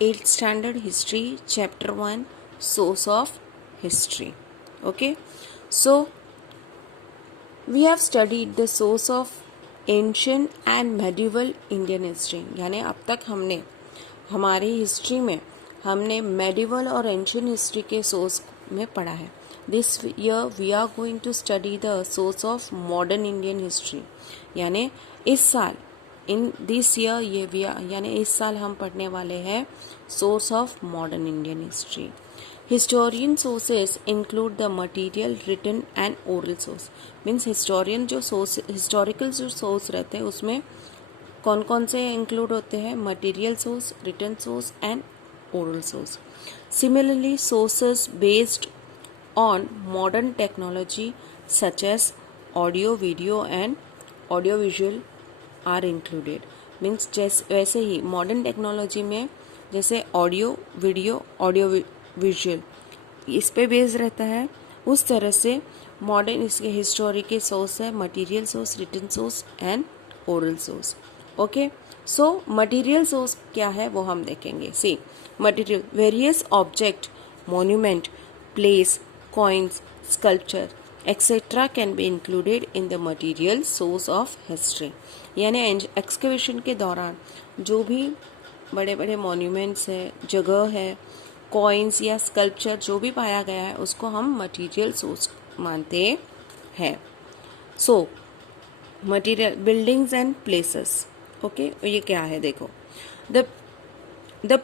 8th standard history, chapter 1, source of history. Okay, so we have studied the source of ancient and medieval Indian history. यानी अब तक हमने हमारी history में हमने मेडिवल और एंशियंट हिस्ट्री के सोर्स में पढ़ा है. This year we are going to study the source of modern Indian history. यानी इस साल इन दिस ईयर यानी इस साल हम पढ़ने वाले हैं source of modern Indian history. Historian sources include the material written and oral source. Means historian जो सोर्स हिस्टोरिकल जो सोर्स रहते हैं उसमें कौन कौन से इंक्लूड होते हैं? Material source, written source and oral source. Similarly sources based on modern technology such as audio video and audio visual are included. Means जैसे वैसे ही मॉडर्न टेक्नोलॉजी में जैसे ऑडियो वीडियो ऑडियो विजुअल इस पे बेस्ड रहता है, उस तरह से मॉडर्न इसके हिस्टोरी के सोर्स है material source, written source and oral source. Okay, so material source क्या है वो हम देखेंगे. See material various object, monument, place, coins, sculpture etcetera can be included in the material source of history. यानी excavation के दौरान जो भी बड़े बड़े मॉन्यूमेंट्स है, जगह है, कॉइन्स या स्कल्पचर जो भी पाया गया है उसको हम मटेरियल सोर्स मानते हैं. So material buildings and places. Okay, ये क्या है देखो. The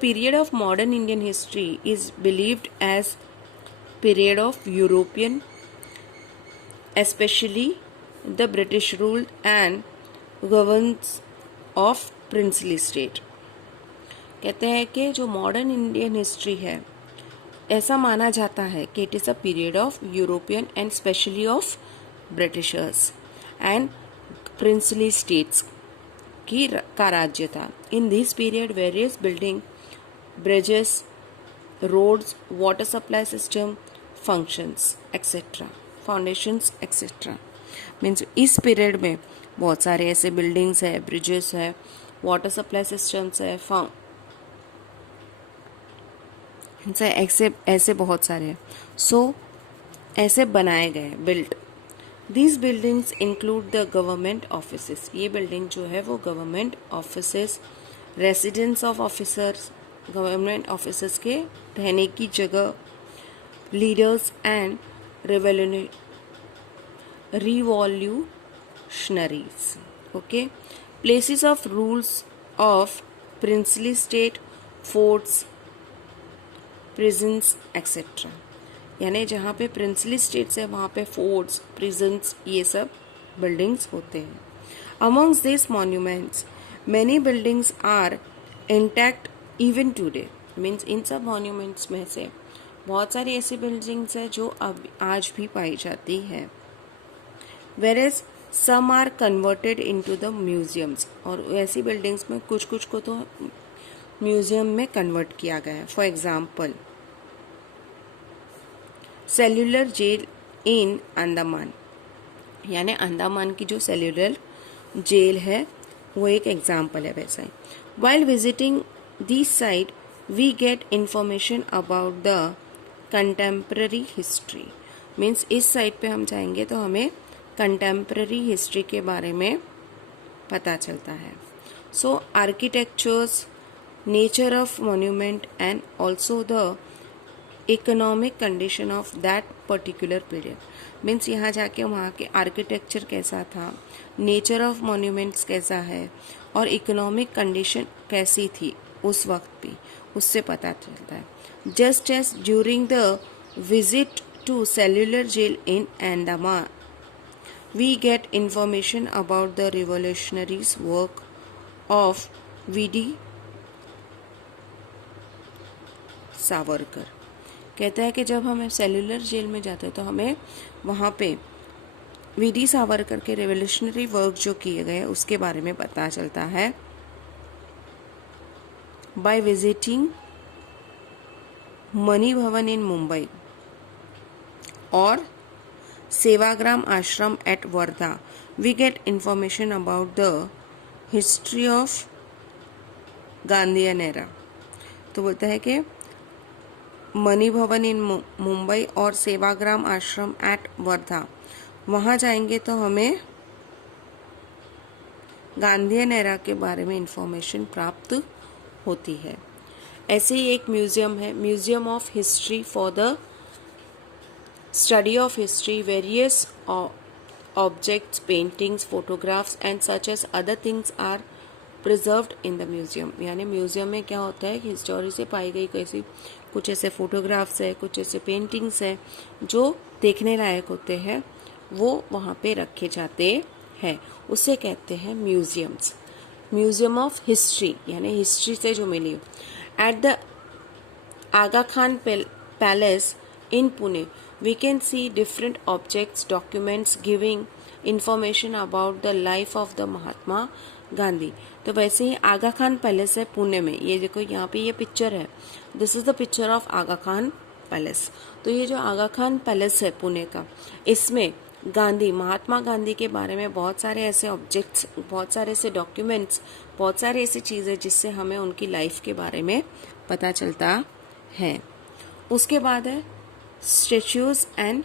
period of modern Indian history is believed as period of European especially the British rule and governance of princely state. कहते हैं कि जो मॉडर्न इंडियन हिस्ट्री है ऐसा माना जाता है कि it is a period of European and specially of Britishers and princely states का राज्य था. In this period various building, bridges, roads, water supply system, functions etcetera, foundations etcetera. Means इस पीरियड में बहुत सारे ऐसे बिल्डिंग्स है, ब्रिजेस है, वाटर सप्लाई सिस्टम्स है, ऐसे बहुत सारे हैं. सो ऐसे बनाए गए build. These buildings include the government offices. ये बिल्डिंग जो है वो government offices, residence of officers, government officers के रहने की जगह, leaders and revolutionaries. Okay, places of rules of princely state, forts, prisons etc. यानी जहाँ पे प्रिंसली स्टेट्स है वहाँ पे फोर्ट्स, प्रिजन्स ये सब बिल्डिंग्स होते हैं. Amongst this monuments many buildings are intact even today. Means इन सब मॉन्यूमेंट्स में से बहुत सारी ऐसी बिल्डिंग्स है जो अब आज भी पाई जाती है. Whereas some are converted into the museums. और ऐसी बिल्डिंग्स में कुछ कुछ को तो म्यूजियम में कन्वर्ट किया गया है. For example cellular Jail in Andaman. यानी अंडमान की जो सेल्यूलर जेल है वो एक एग्जाम्पल है वैसा ही. While visiting this site we get information about the contemporary history. Means इस साइट पे हम जाएंगे तो हमें कंटेम्प्रेरी हिस्ट्री के बारे में पता चलता है. So architectures, nature of monument and also the economic condition of that particular period. Means यहाँ जाके वहाँ के आर्किटेक्चर कैसा था, नेचर ऑफ मॉन्यूमेंट्स कैसा है और इकोनॉमिक कंडीशन कैसी थी उस वक्त भी, उससे पता चलता है. Just as during the visit to Cellular Jail in Andaman we get information about the revolutionaries work of V.D. Savarkar. कहता है कि जब हम सेल्यूलर जेल में जाते हैं तो हमें वहाँ पे वी.डी. सावरकर के रेवोल्यूशनरी वर्क जो किए गए उसके बारे में पता चलता है. बाय विजिटिंग मणि भवन इन मुंबई और Sevagram Ashram at Wardha we get information about the history of Gandhian era. तो बोलता है कि मणि भवन इन मुंबई और सेवाग्राम आश्रम एट वर्धा, वहाँ जाएंगे तो हमें गांधीयन एरा के बारे में इंफॉर्मेशन प्राप्त होती है। ऐसे ही एक म्यूजियम है, museum of history for the study of history, various objects, paintings, photographs and such as other things are preserved in the museum। यानी म्यूजियम में क्या होता है कि हिस्टोरी से पाई गई कैसी कुछ ऐसे फोटोग्राफ्स है, कुछ ऐसे पेंटिंग्स है जो देखने लायक होते हैं, वो वहाँ पे रखे जाते हैं, उसे कहते हैं म्यूजियम्स। म्यूजियम ऑफ हिस्ट्री यानी हिस्ट्री से जो मिली। At the Aga Khan palace in Pune, we can see different objects, documents giving information about the life of the Mahatma Gandhi. तो वैसे ही आगा खान पैलेस है पुणे में, ये देखो यहाँ पे ये पिक्चर है, this is the picture of Aga Khan Palace. तो ये जो आगा खान पैलेस है पुणे का, इसमें गांधी, महात्मा गांधी के बारे में बहुत सारे ऐसे ऑब्जेक्ट्स, बहुत सारे ऐसे डॉक्यूमेंट्स, बहुत सारे ऐसी चीज़ें जिससे हमें उनकी लाइफ के बारे में पता चलता है। उसके बाद है स्टेच्यूज एंड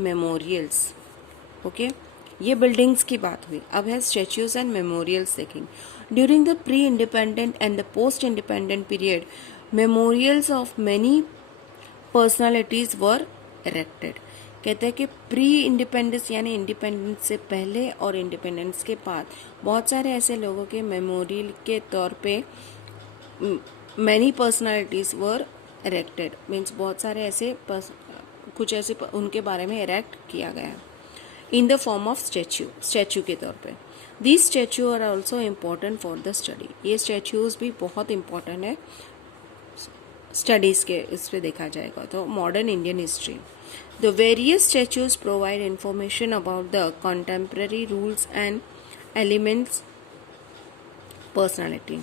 मेमोरियल्स। ओके, ये बिल्डिंग्स की बात हुई। अब है स्टेच्यूज एंड मेमोरियल्स देखेंगे। During the pre independent and the post independent period, memorials of many personalities were erected. कहते हैं कि प्री इंडिपेंडेंस यानी इंडिपेंडेंस से पहले और इंडिपेंडेंस के बाद बहुत सारे ऐसे लोगों के मेमोरियल के तौर पे मैनी पर्सनालिटीज वर इरेक्टेड, मीन्स बहुत सारे ऐसे कुछ ऐसे उनके बारे में इरेक्ट किया गया in the form of statue के तौर पे। These statue are also important for the study. ये स्टैचूज भी बहुत इम्पोर्टेंट है स्टडीज के, इस पे देखा जाएगा तो modern Indian history. The various statues provide information about the contemporary rules and elements personality.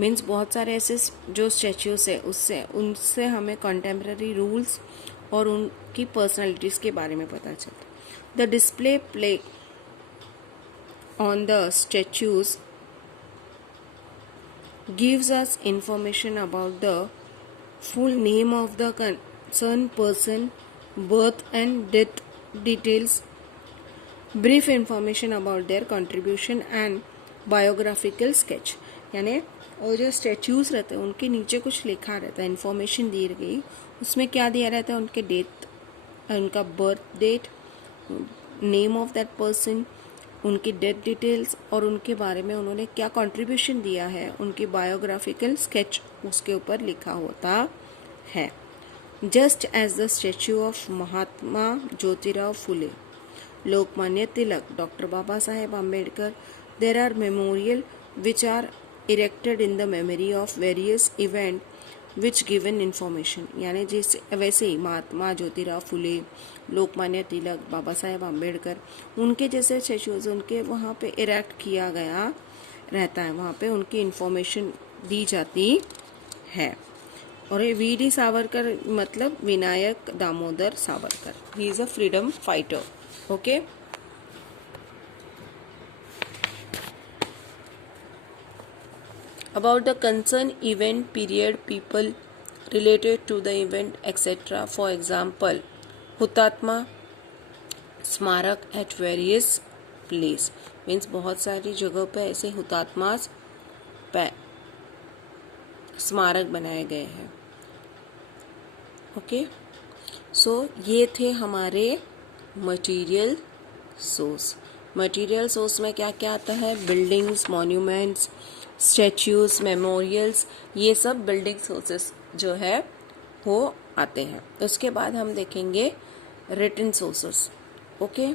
Means बहुत सारे ऐसे जो स्टैच्यूज है उनसे हमें कंटेम्प्रेरी रूल्स और उनकी पर्सनालिटीज के बारे में पता चलता। The display play on the statues gives us information about the full name of the concern person, birth and death details, brief information about their contribution and biographical sketch. यानी और जो स्टैच्यूज रहते हैं उनके नीचे कुछ लिखा रहता है, इन्फॉर्मेशन दी गई, उसमें क्या दिया रहता है, उनके डेट, उनका birth date, name of that person, उनकी डेथ डिटेल्स और उनके बारे में उन्होंने क्या कंट्रीब्यूशन दिया है, उनकी बायोग्राफिकल स्केच उसके ऊपर लिखा होता है। Just as the statue of Mahatma Jyotirao Phule, Lokmanya Tilak, doctor Baba Saheb Ambedkar, there are memorial which are erected in the memory of various event which given information। यानी जैसे वैसे ही महात्मा ज्योतिराव फुले, लोकमान्य तिलक, बाबा साहेब आम्बेडकर, उनके जैसे स्टैच्यूज उनके वहाँ पे इरेक्ट किया गया रहता है, वहाँ पे उनकी इंफॉर्मेशन दी जाती है। और ये वी डी सावरकर मतलब Vinayak Damodar Savarkar, he is a freedom fighter. Okay, about the concerned event, period, people related to the event, etc. For example, हुतात्मा स्मारक at various place, means बहुत सारी जगह पे ऐसे हुतात्मा स्मारक बनाए गए हैं। ओके, सो ये थे हमारे मटेरियल सोर्स। मटेरियल सोर्स में क्या क्या आता है, बिल्डिंग्स, मॉन्यूमेंट्स, स्टैच्यूज, मेमोरियल्स, ये सब बिल्डिंग सोर्सेस जो है वो आते हैं। उसके बाद हम देखेंगे रिटन सोर्सेस। ओके।